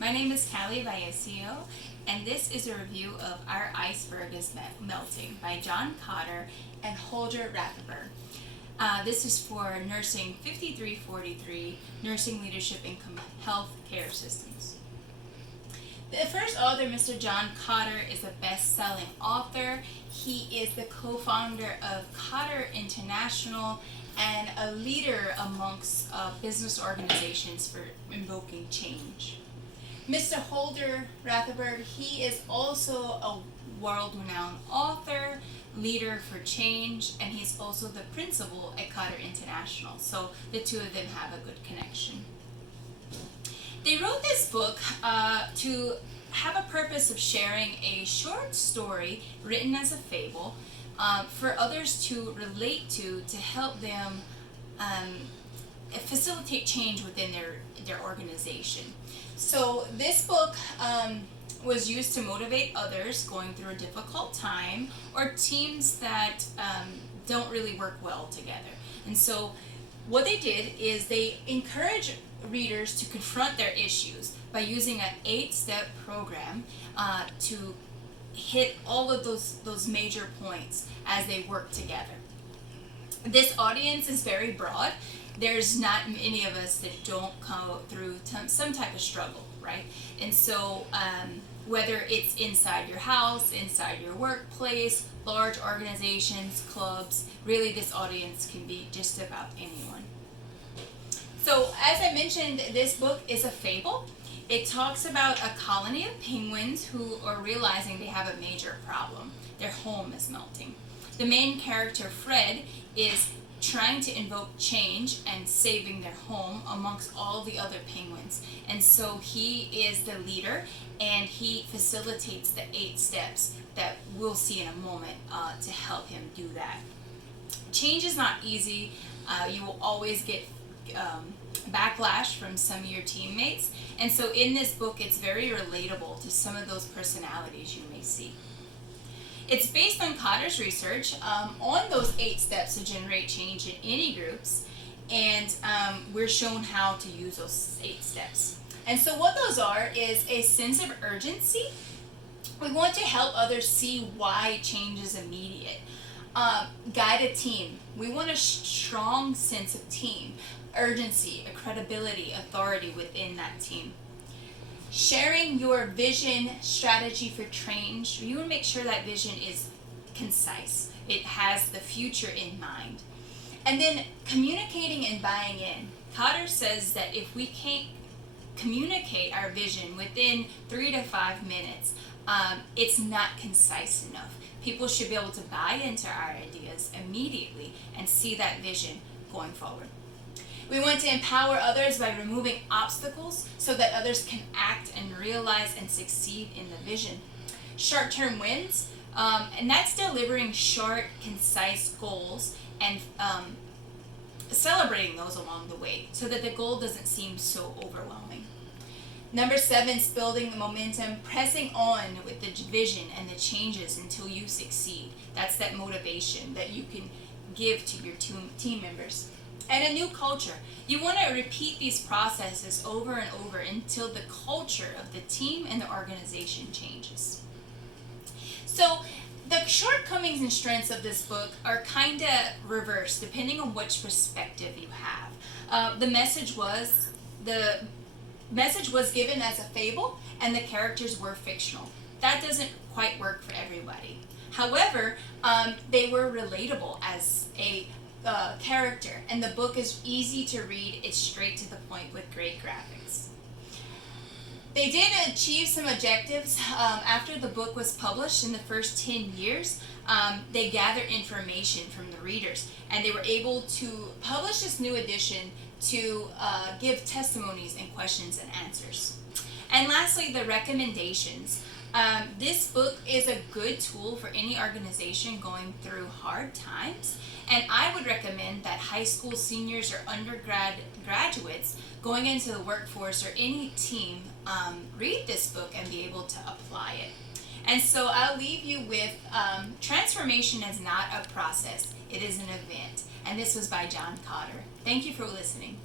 My name is Callie Vallecio, and this is a review of Our Iceberg is Melting by John Cotter and Holger Rothenberg. This is for Nursing 5343, Nursing Leadership in Health Care Systems. The first author, Mr. John Cotter, is a best-selling author. He is the co-founder of Cotter International and a leader amongst business organizations for invoking change. Mr. Holger Rothenberg, he is also a world-renowned author, leader for change, and he's also the principal at Cotter International. So the two of them have a good connection. They wrote this book to have a purpose of sharing a short story written as a fable for others to relate to help them facilitate change within their organization. So this book was used to motivate others going through a difficult time or teams that don't really work well together. And so what they did is they encourage readers to confront their issues by using an 8-step program to hit all of those major points as they work together. This audience is very broad. There's not many of us that don't go through some type of struggle, right? And so whether it's inside your house, inside your workplace, large organizations, clubs, really this audience can be just about anyone. So as I mentioned, this book is a fable. It talks about a colony of penguins who are realizing they have a major problem. Their home is melting. The main character, Fred, is trying to invoke change and saving their home amongst all the other penguins. And so he is the leader, and he facilitates the 8 steps that we'll see in a moment to help him do that. Change is not easy. You will always get backlash from some of your teammates. And so in this book, it's very relatable to some of those personalities you may see. It's based on Cotter's research on those 8 steps to generate change in any groups, and we're shown how to use those 8 steps. And so what those are is a sense of urgency. We want to help others see why change is immediate. Guide a team. We want a strong sense of team, urgency, a credibility, authority within that team. Sharing your vision, strategy for change. You want to make sure that vision is concise. It has the future in mind. And then communicating and buying in. Cotter says that if we can't communicate our vision within 3 to 5 minutes, it's not concise enough. People should be able to buy into our ideas immediately and see that vision going forward. We want to empower others by removing obstacles so that others can act and realize and succeed in the vision. Short-term wins, and that's delivering short, concise goals and celebrating those along the way so that the goal doesn't seem so overwhelming. Number 7 is building the momentum, pressing on with the vision and the changes until you succeed. That's that motivation that you can give to your team members. And a new culture. You want to repeat these processes over and over until the culture of the team and the organization changes. So the shortcomings and strengths of this book are kind of reversed depending on which perspective you have. The message was given as a fable, and the characters were fictional. That doesn't quite work for everybody. However, they were relatable as a character, and the book is easy to read. It's straight to the point with great graphics. They did achieve some objectives after the book was published. In the first 10 years, they gathered information from the readers, and they were able to publish this new edition to give testimonies and questions and answers. And lastly, the recommendations. This book is a good tool for any organization going through hard times, and I would recommend that high school seniors or undergraduates going into the workforce or any team read this book and be able to apply it. And so I'll leave you with transformation is not a process, it is an event. And this was by John Cotter. Thank you for listening.